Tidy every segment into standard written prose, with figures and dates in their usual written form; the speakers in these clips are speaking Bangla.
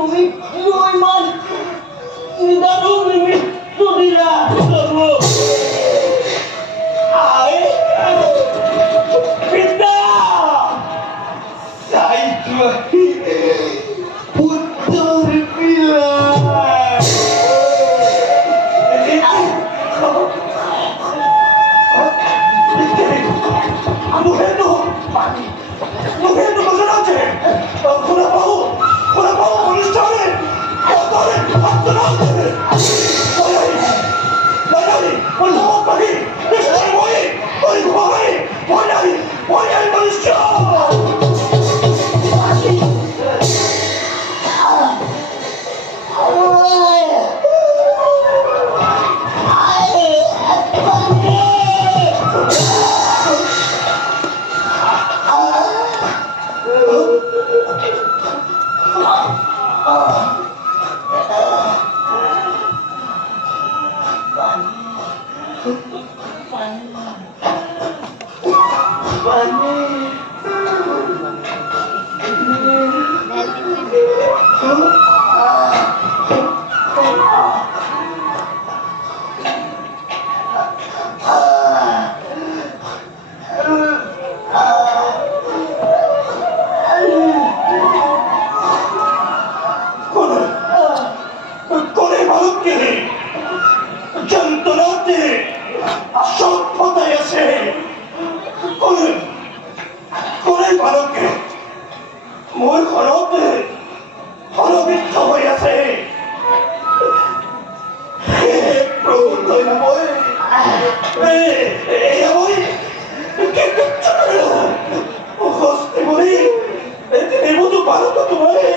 তুমি কিয় ইমান নিদাৰুণ মৃত্যু দিলা? পিতা চাইছোৱাহি পুত্ৰৰ পিলা মুখেতো বোঝা যাচ্ছে খোলা পাও অনুষ্ঠানে মোৰ ঘৰতে হৰবিদ্ধ হৈ আছে। প্ৰভু দয়াময় হস্তি বলি এদিন বালক তোমায়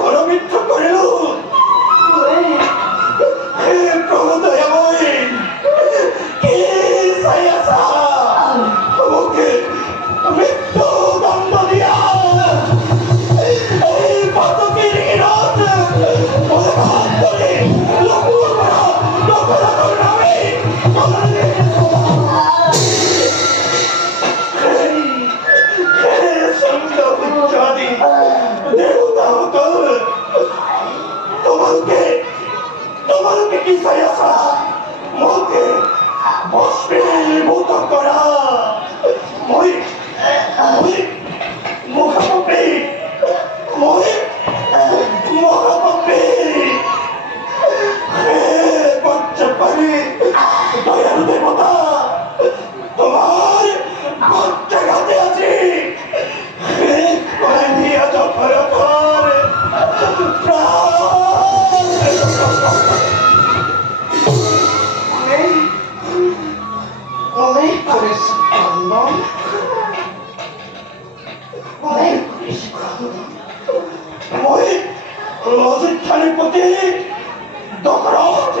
হরবিদ্ধ করিল। প্রভু দয়াময় কি চাই আছা? মুখে মৃত্যু দণ্ড দিয়া এই পদকীর ইরত বরবাদ করে লোকুর লোকরাতর নামে তোমাকে কি চাই আছা? মুখে ভস্মীভূত করা মই মহাপাপী পারি দয়ালু দেবতা তোমার জায়গাতে আছি। দশরথর অনেক করেছি কান্দন, অনেক করেছি কান্দন। অযোধ্যার প্রতি দশরথ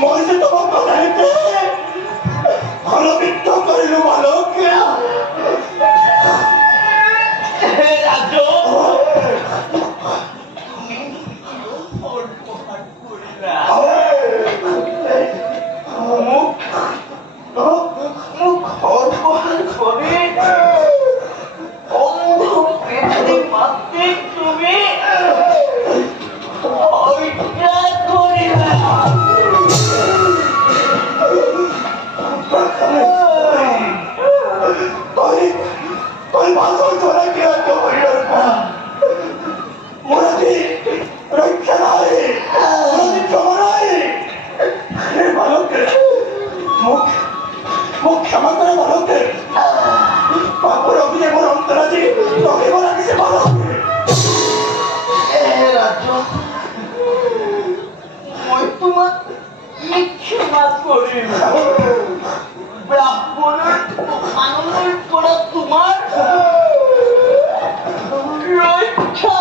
মই যে তোমার কথাইতে হরবিদ্ধ করিল বালক। ক্ষমা করে বালকে পাপর অভিযোগ অন্তরাজি তবে বলা কিছু বালকে রাজ্য মই তোমাক ক্ষমা করি। ব্রাহ্মণের আনন্দের পড়া তোমার রক্ষা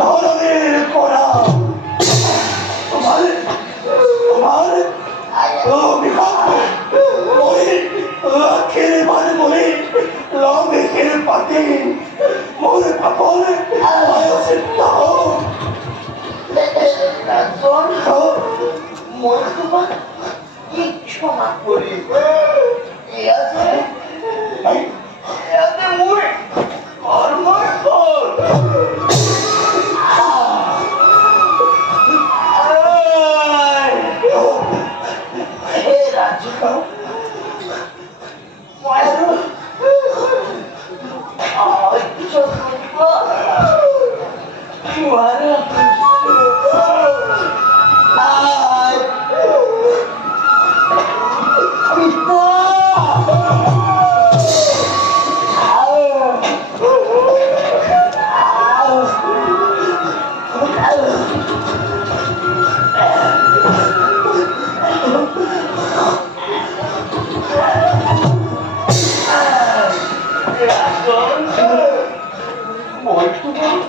ধরনের করা তোমার মই তোমাক কি ক্ষমা কৰিম? ইয়াতে মোৰ কৰ্মৰ ফল। হে ৰাজু, মই আৰু সহ্য কৰিব নোৱাৰা মই তোমাক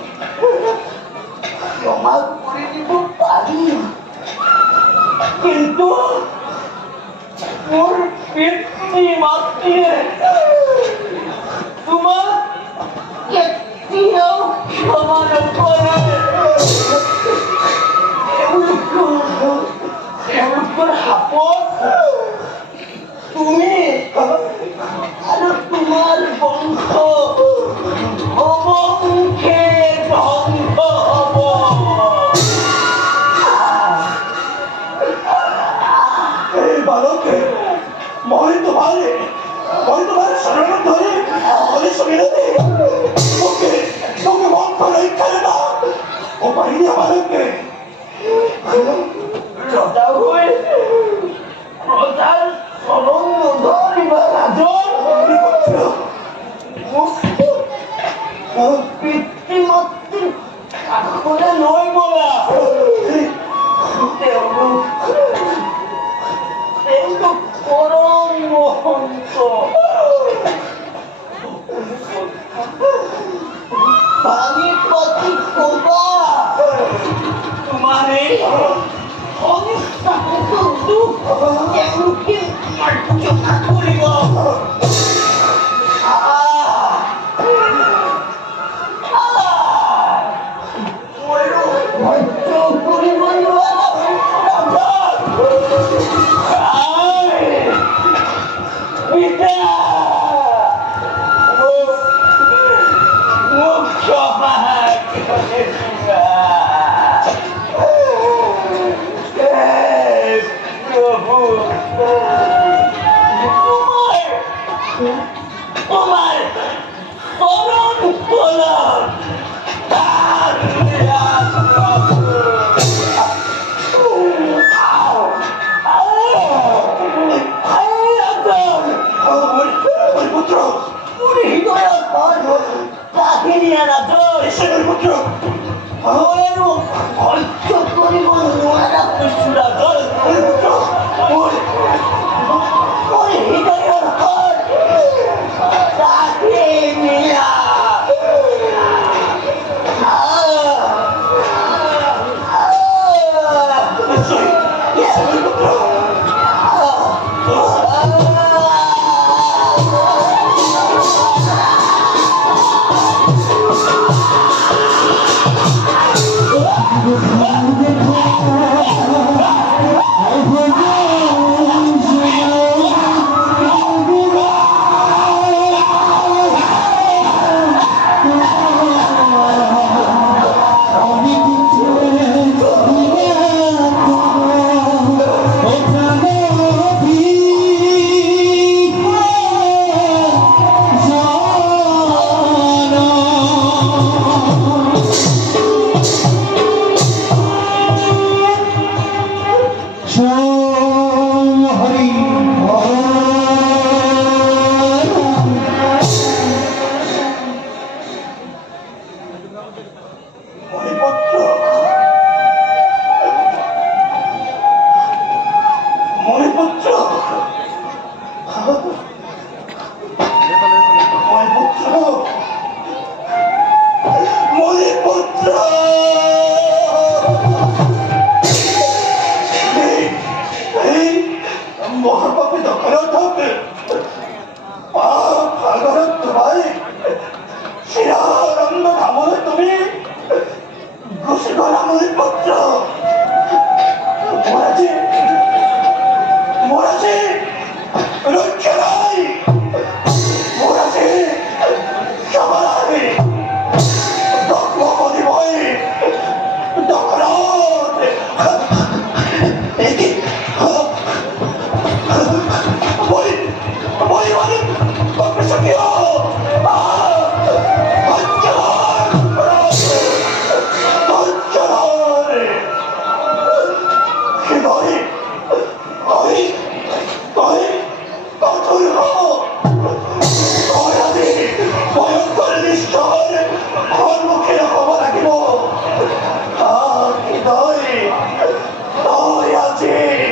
ক্ষমা কৰি দিব পাৰিম, কিন্তু মোৰ পিতৃ মাতৃয়ে তোমাক কেতিয়াও ক্ষমা নকৰে। তেওঁলোকৰ হাতত তুমি আৰু তোমাৰ বংশ অবংশে ধ্বংস হব। এই বালকে মই তোমাৰ শৰণত ধৰি মিনতি তোকে বংশ ৰক্ষা দেবা উপায় দিয়া বালকে। ৰজা হৈ ৰজাৰ চৰণ নধৰিবা ৰাজন। পিতৃ মাতৃৰ কাষলৈ লৈ বলা। তেওঁলোক পৰম মহন্ত। ভাঙি পাতি কবা তোমাৰ এই অনিচ্ছাকৃত দুখ তেওঁলোকে মাৰ্জনা কৰিব। ঘোষিত নামের পত্র অন্তৰাজী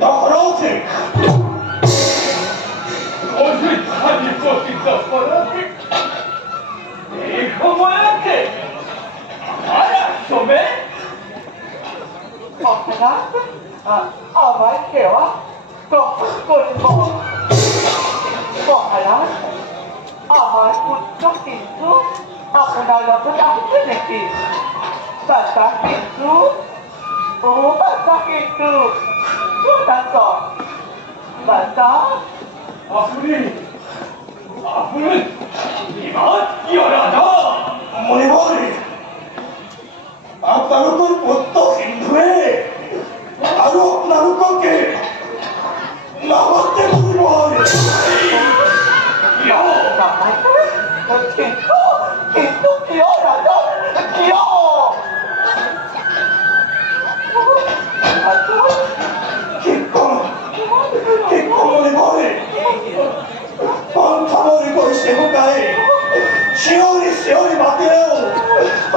দশরথে অযোধ্যাদি পতিত পরতে এই সময়তে আমার আশ্রমে আমার সেবা কখন করব মহারাজ আমার পুত্র কিন্তু আপনার লগত আসছে নাকি বাচ্চা কিন্তু ও বাচ্চা কিন্তু বাচ্চা আপনি আপনি বিবাদ কি রাজা মনে হয় আপনার পুত্র হিন্দুয়ে আৰু আপোনালোককে নামাতে কৰিব কিন্তু কিয় ৰাজা কিয় ঠিক মনে হয় পন্থামৰি কৈছে শুকাই চিঞৰি চিঞৰি মাতিলেও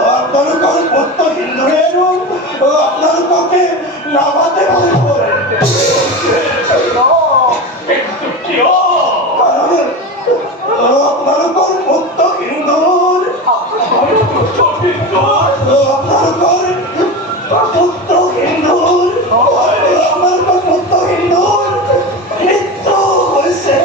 আপোনালোকৰ পুত্ৰ হিন্দুৱে আপোনালোককে নামাতে কৰিব আপোনালোকৰ পুত্ৰ হিন্দুৰ আপোনালোকৰ পুত্ৰ হিন্দুৰ আপোনালোকৰ পুত্ৰ হিন্দুৰ মৃত্যু হৈছে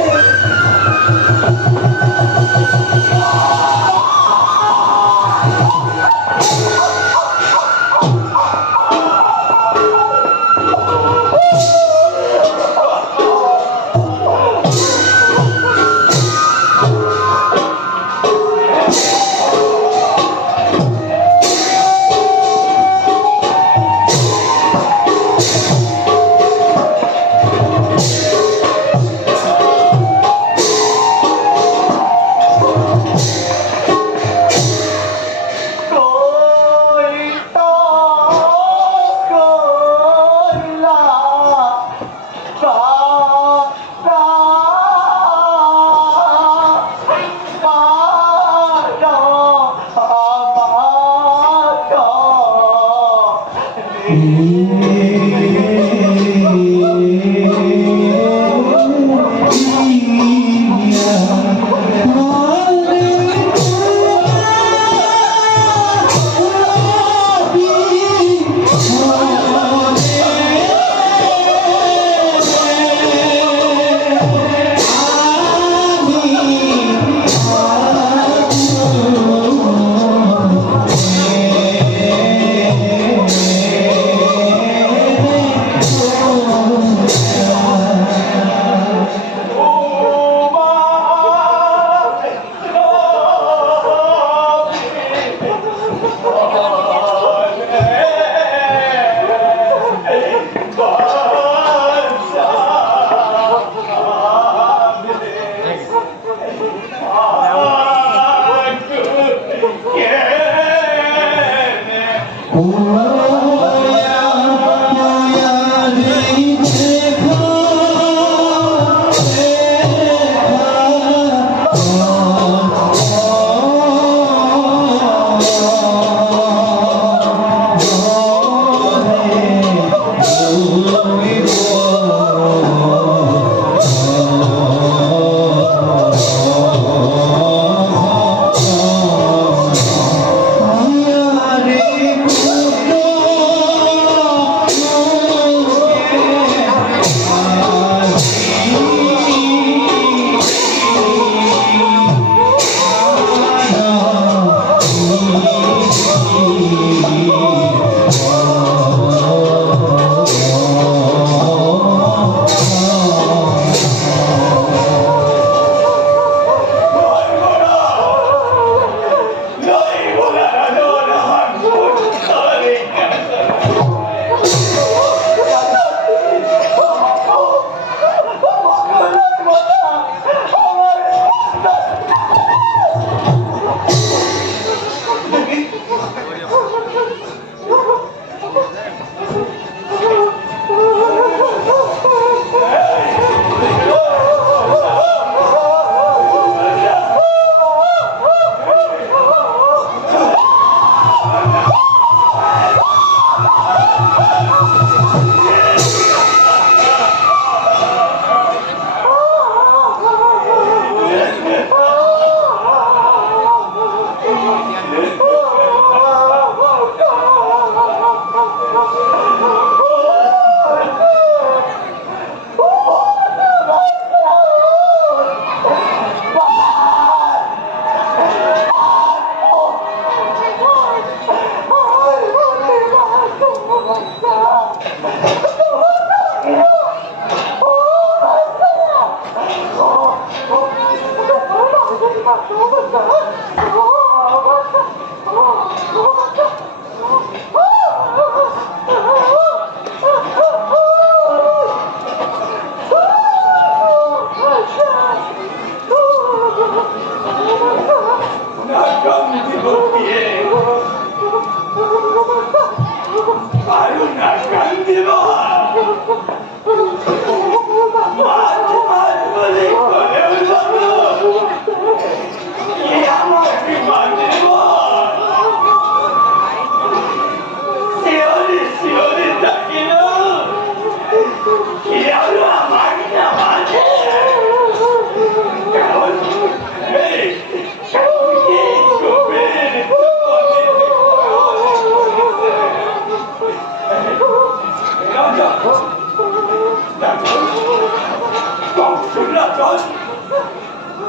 কংসুরাজন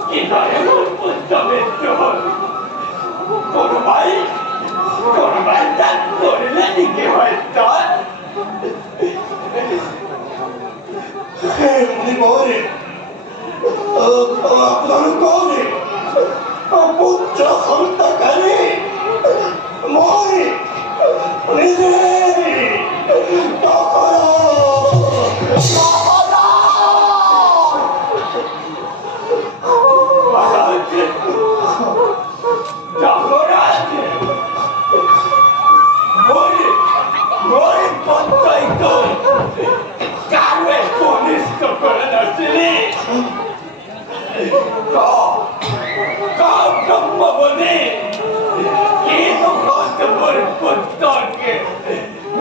কিভাবে মৃত্যু হল করবাই তা করলে নিকে হয় তার উনি বলে আপনার কবে পুত্র হত্যাকারী মই নিজে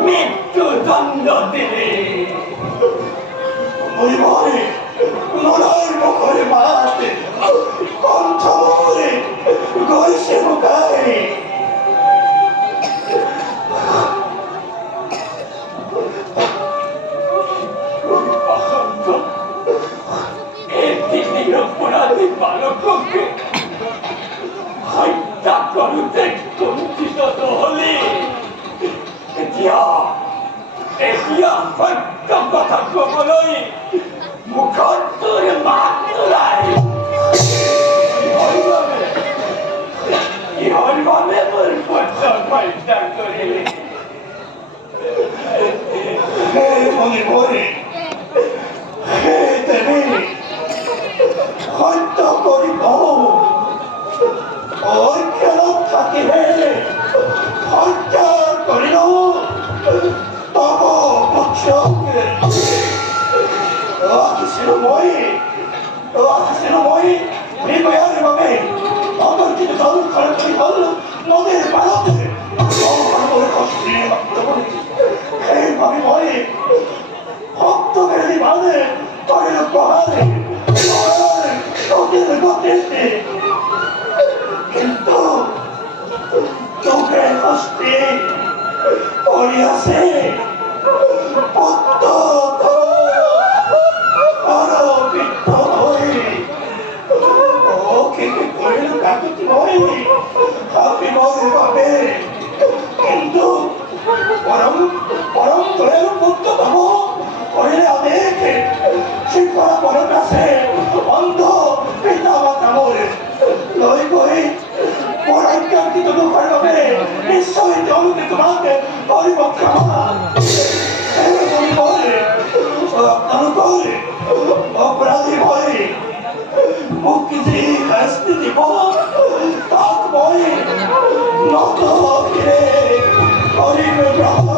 মৃত্যুদণ্ড দিলে ওই ভয়ে লড়াই মুখরে মাতে কণ্ঠ মরে গইছে মুখায় অপরাধী বালককে হত্যা করতে কুণ্ঠিত হলে এতিয়া সত্য কথা কবলৈ মুখত তোৰ মাত নোলাই কিহৰ বাবে মোৰ পুত্ৰ হত্যা কৰিলে মনে ভরে তেনে হত্যা করিব ওই খেলত থাকিবে হত্যা করিল তব পুত্রকে আকিছিল মই নির্ভয়ার ভাবে অপরিচিত জল খরচ করি হল নদীর পালতে কষ্টে এই ভাবে মই ভক্ত বেড়ে বাঁধে করিল প্রহারে নদীর গতিতে কিন্তু তোকে কষ্টে পড়িয়াছে পুত্র বৃদ্ধ হয়ে ওকে করিল কাকুতি ভয় আপনি মনে পাবে কিন্তু পরম তোরের পুত্র তব করিলে অনেক শিক্ষা পরম আছে অন্ধ পিতা বা কামড়ে লই গই পরাজ্ঞাঙ্কিত দুঃখের ভাবে নিশ্চয় জনকে তোমাকে করিব ক্ষমা তুমি বলে আপনার করে অপরাধী ভয়ে মুক্তি শাস্তি দিব তাক ভয়ে নত ফিরে করিবে গ্রহণে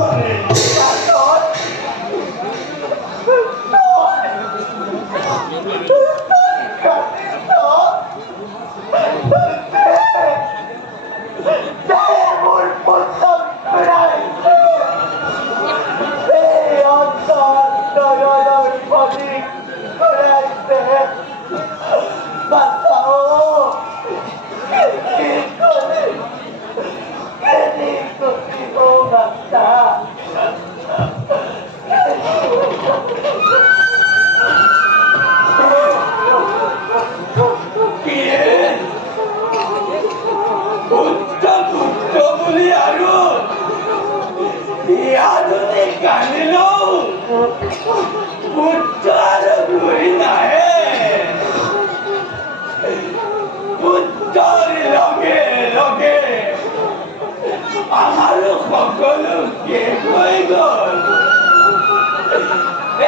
আমার সকলকে হয়ে গেল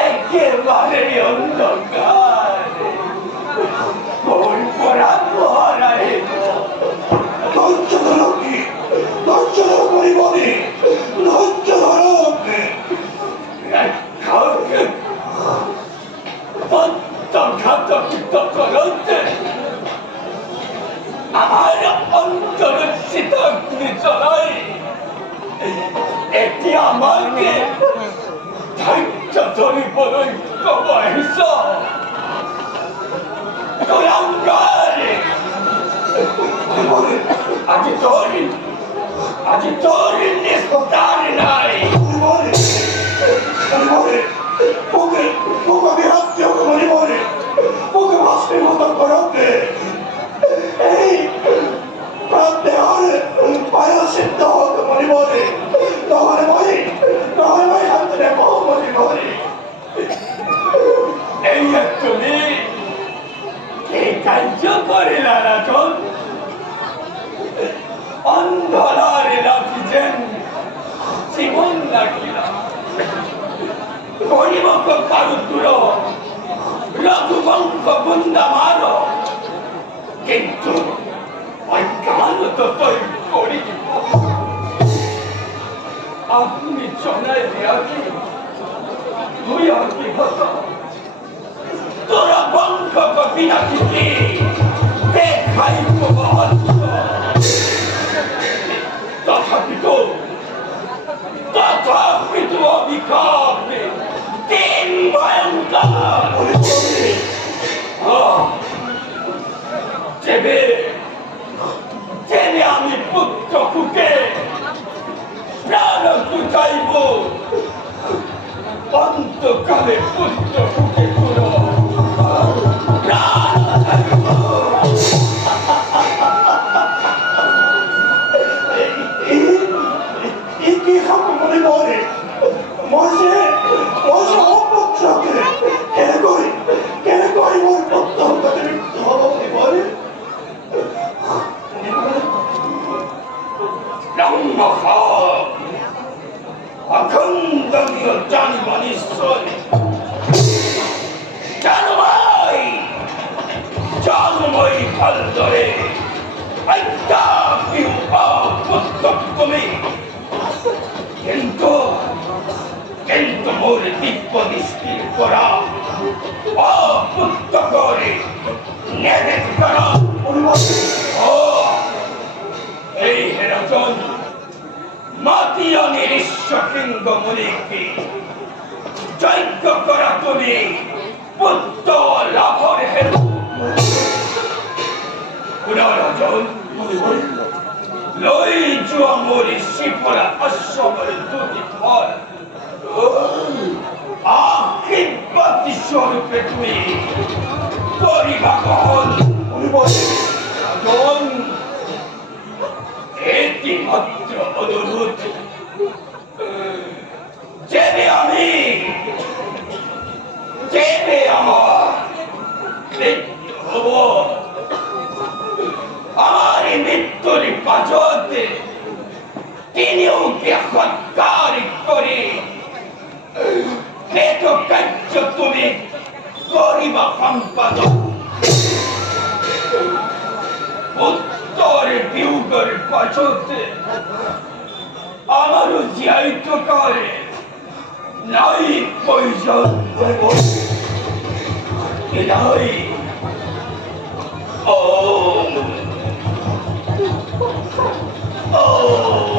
একেবারে অন্ধকার কোন পড়া পড়ায় ধৈর্য ধরো কি ধৈর্য ধরো পরিবনে ধৈর্য ধরো ঘাতকিত করতে আমার অন্তর শীতাগ্নি চলাই এটি আমাকে ধৈর্য ধরিবলৈ কব আহিছ আজি তোর নিস্তার নাই ততই করিব আপনি জনায় দেয়াকে তুই আর কি হতো তোরা বন্ধ করবি না কি দেখাই প্রবল তথাপিত অবিকারে দিন ভয়ঙ্কর যেবে আমি পুত্র কুকে প্রাণ কুচাইব অন্তকালে পুত্র কুকে পুরো প্রাণ কি খাবো মনে পড়ে মরছে অপুত্রকে কেন করি মোর পুত্র মৃত্যু হবো মনে পড়ে অখণ্ডনীয় জানবানিশ্বরে জন্মই ফল ধরে কিন্তু মোর দিব্য দৃষ্টির করা অপুত্র করে নেবে করা এই হেরজন মাতিয়া নিরিশ্ব সিংহ মুনিকে যজ্ঞ করা তুমি পুত্র লাভর হেতু পুনরাজন লই জুয়া মরি শিপরা অশ্বর দুটি ফল আখিপতি স্বরূপে তুমি করিবা কহল রাজন এটি মাত্র অনুরোধ যেবে আমার মৃত্যু হব আমার মৃত্যুর পাজতে তিনিও কে সৎকার করে কৃত কার্য তুমি করিবা সম্পাদন উত্তর বিউগর পাছতে আমারও জিয়াইত করে নাই প্রয়োজন নাই ওম ওম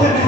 দেবী